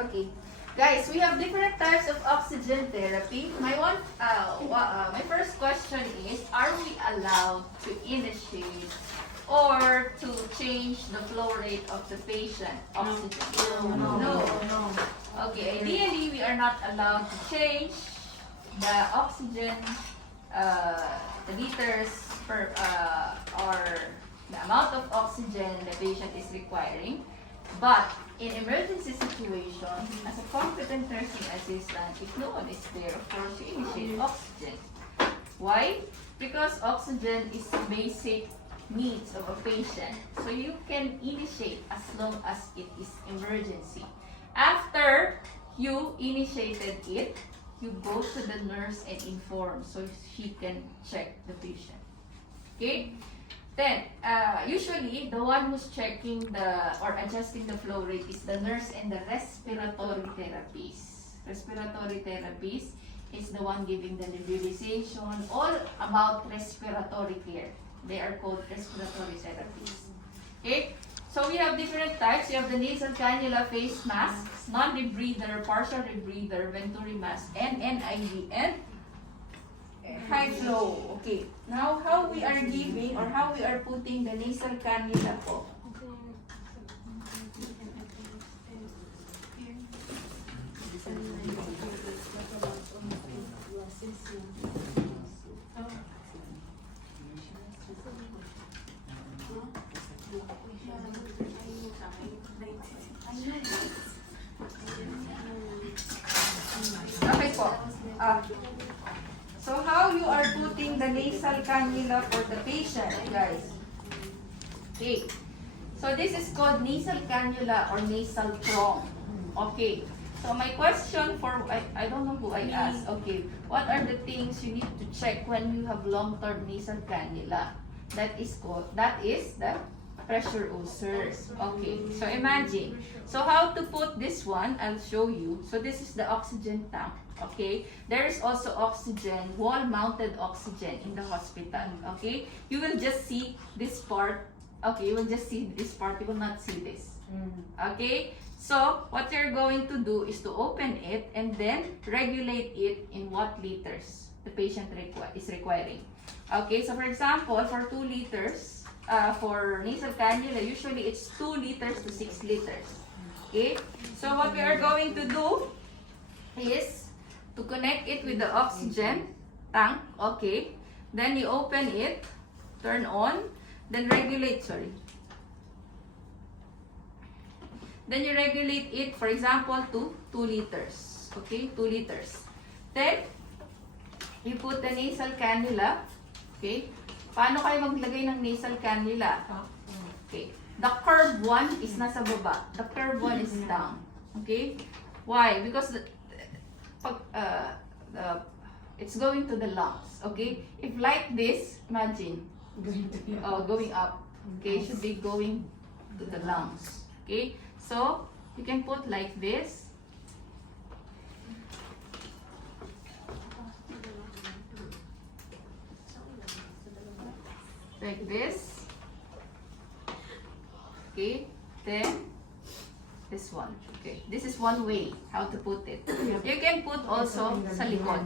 Okay. Guys, we have different types of oxygen therapy. My first question is, are we allowed to initiate or to change the flow rate of the patient oxygen? No. Okay, ideally, we are not allowed to change the oxygen, the liters per, or the amount of oxygen the patient is requiring. But in emergency situation, as a competent nursing assistant, if no one is there, of course, you initiate oxygen. Why? Because oxygen is basic needs of a patient. So you can initiate as long as it is emergency. After you initiated it, you go to the nurse and inform so she can check the patient. Okay? Then, usually, the one who's checking or adjusting the flow rate is the nurse and the respiratory therapist. Respiratory therapist is the one giving the nebulization, all about respiratory care. They are called respiratory therapists. Okay? So we have different types. You have the nasal cannula face masks, non-rebreather, partial rebreather, venturi mask, and NIV, and high flow. Okay. Now, how we are giving or how we are putting the nasal cannula po? Okay po. So how you are putting the nasal cannula for the patient, guys? Okay. So this is called nasal cannula or nasal prong. Okay. So my question for, I don't know who I asked. Okay. What are the things you need to check when you have long-term nasal cannula? That is the pressure ulcers. Okay. So imagine. So how to put this one, I'll show you. So this is the oxygen tank. Okay, there is also oxygen, wall-mounted oxygen in the hospital. Okay, you will just see this part. Okay, you will just see this part. You will not see this. Okay, so what you're going to do is to open it and then regulate it in what liters the patient is requiring. Okay, so for example, for 2 liters, for nasal cannula, usually it's 2 liters to 6 liters. Okay, so what we are going to do is to connect it with the oxygen tank. Okay, then you open it, turn on, then regulate, then you regulate it, for example, to 2 liters. Okay, 2 liters. Then, you put the nasal cannula. Okay, paano kayo maglagay ng nasal cannula? Okay, the curved one is nasa baba, the curved one is down. Okay, why? Because it's going to the lungs. Okay, if like this, imagine going up. Okay, should be going to the lungs. Okay, so you can put like this. Like this. Okay, then this one. Okay, this is one way how to put it. You can put also sa likod.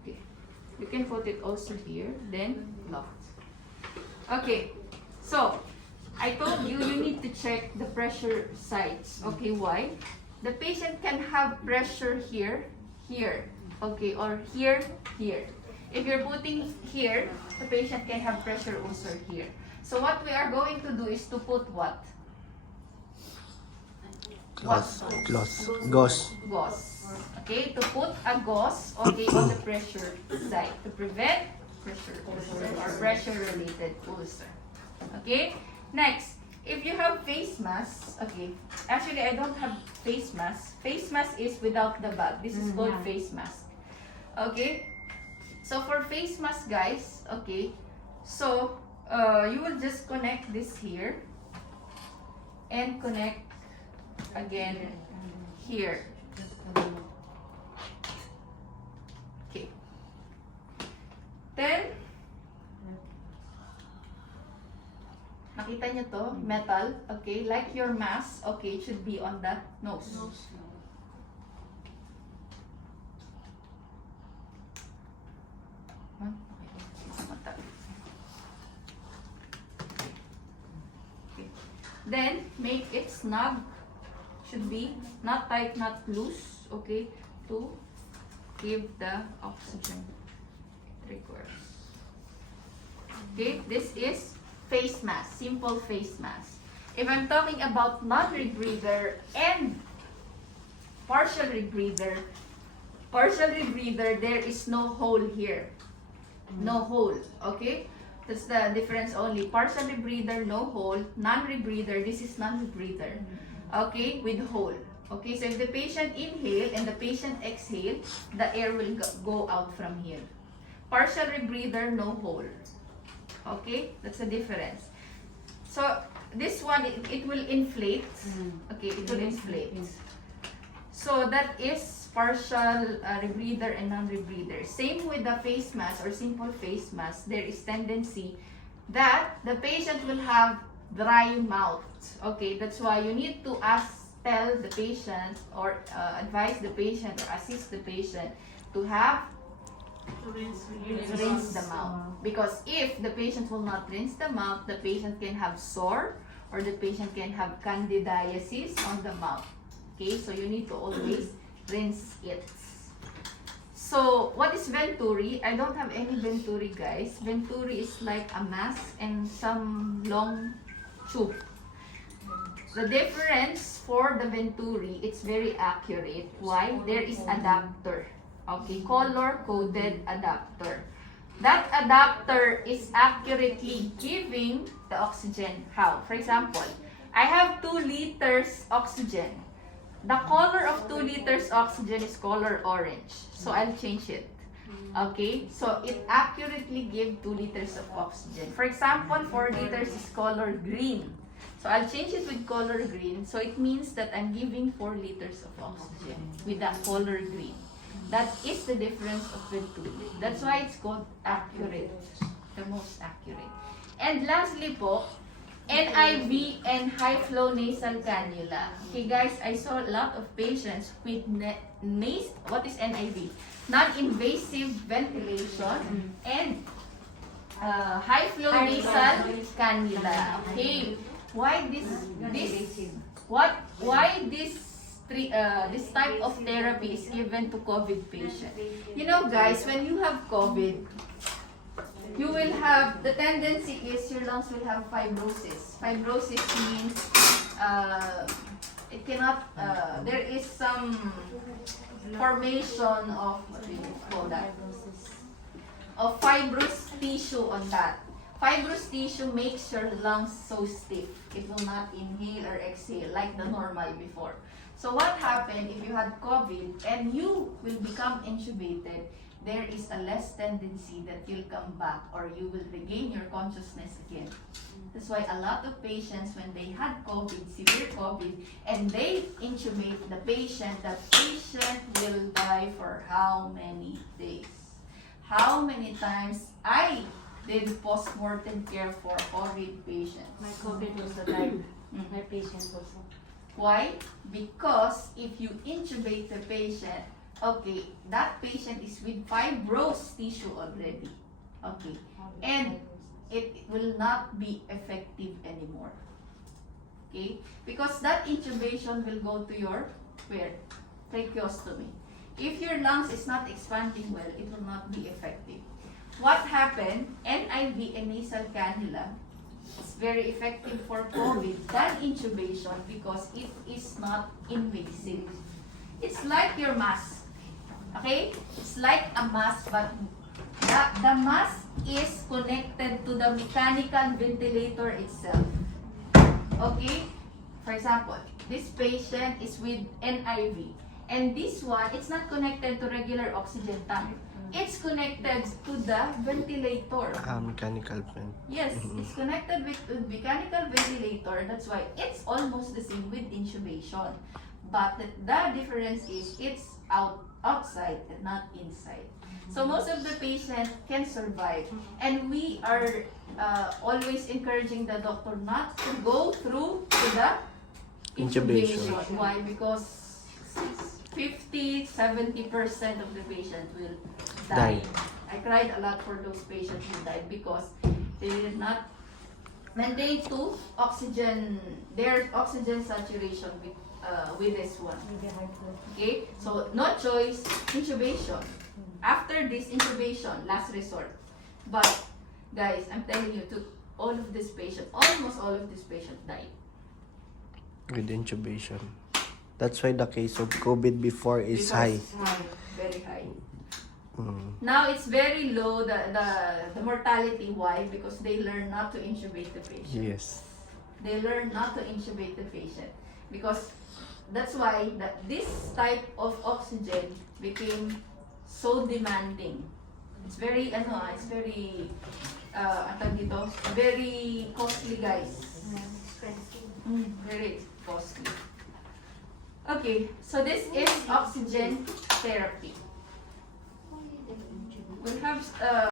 Okay, you can put it also here, then locked. Okay, so I told you need to check the pressure sites. Okay, why? The patient can have pressure here, okay, or here. If you're putting here, the patient can have pressure ulcer here. So what we are going to do is to put what? Gauze. Gauze. Okay, to put a gauze, okay, on the pressure site to prevent pressure ulcer or pressure-related ulcer. Okay, next. If you have face mask, okay, actually I don't have face mask. Face mask is without the bag. This is called face mask. Okay, so for face mask, guys, okay, so you will just connect this here and connect again here. Okay, then Nakita niyo to? Metal. Okay? Like your mask. Okay? It should be on the nose. Huh? Okay. Sa mata. Okay. Then, make it snug. Should be not tight, not loose. Okay? To give the oxygen it requires. Okay? This is face mask. Simple face mask. If I'm talking about non-rebreather and partial rebreather, there is no hole here. No hole. Okay? That's the difference only. Partial rebreather, no hole. Non-rebreather, this is non-rebreather. Okay? With hole. Okay? So if the patient inhale and the patient exhale, the air will go out from here. Partial rebreather, no hole. Okay? That's the difference. So this one, it will inflate. Okay? It will inflate. So that is partial rebreather and non-rebreather. Same with the face mask or simple face mask. There is tendency that the patient will have dry mouth. Okay, that's why you need to tell the patient or advise the patient or assist the patient to have rinse the mouth. Because if the patient will not rinse the mouth, the patient can have sore or the patient can have candidiasis on the mouth. Okay, so you need to always rinse it. So, what is Venturi? I don't have any Venturi, guys. Venturi is like a mask and some long tube. The difference for the Venturi, it's very accurate. Why? There is adapter. Okay, color-coded adapter. That adapter is accurately giving the oxygen. How? For example, I have 2 liters oxygen. The color of 2 liters oxygen is color orange. So I'll change it. Okay? So it accurately gives 2 liters of oxygen. For example, 4 liters is color green. So I'll change it with color green. So it means that I'm giving 4 liters of oxygen with that color green. That is the difference of the two. That's why it's called accurate. The most accurate. And lastly po, NIV and high flow nasal cannula. Okay guys, I saw a lot of patients with what is NIV? Non-invasive ventilation and high flow nasal cannula. Okay, why this type of therapy is given to COVID patient? You know guys, when you have COVID, you will have, the tendency is your lungs will have fibrosis. Fibrosis means it cannot, there is some formation of, what do you call that? Of fibrous tissue on that. Fibrous tissue makes your lungs so stiff. It will not inhale or exhale like the normal before. So what happened if you had COVID and you will become intubated? There is a less tendency that you'll come back or you will regain your consciousness again. That's why a lot of patients, when they had COVID, severe COVID, and they intubate the patient will die for how many days? How many times I did post-mortem care for COVID patients? My COVID also died. My patient also. Why? Because if you intubate the patient, okay, that patient is with fibrous tissue already. Okay. And it will not be effective anymore. Okay? Because that intubation will go to your, where? Tracheostomy. If your lungs is not expanding well, it will not be effective. What happened? NIV and nasal cannula is very effective for COVID than intubation because it is not invasive. It's like your mask. Okay? It's like a mask, but the mask is connected to the mechanical ventilator itself. Okay? For example, this patient is with NIV. And this one, it's not connected to regular oxygen tank. It's connected to the ventilator. Mechanical vent. Yes, it's connected with mechanical ventilator. That's why it's almost the same with intubation. But the difference is it's outside and not inside. So most of the patient can survive, and we are always encouraging the doctor not to go through to the Intubation. intubation. Why? Because 50-70% of the patient will die. Die. I cried a lot for those patients who died because they did not maintain their oxygen saturation with this one. Maybe hard to. Okay, so no choice, intubation. After this intubation, last resort. But guys, I'm telling you, almost all of these patients died. With intubation. That's why the case of COVID before is high. Very high. Mm. Now it's very low, the mortality. Why? Because they learn not to intubate the patient. Yes. They learn not to intubate the patient. Because that's why this type of oxygen became so demanding. It's very, very costly, guys. Very costly. Okay, so this is oxygen therapy. We have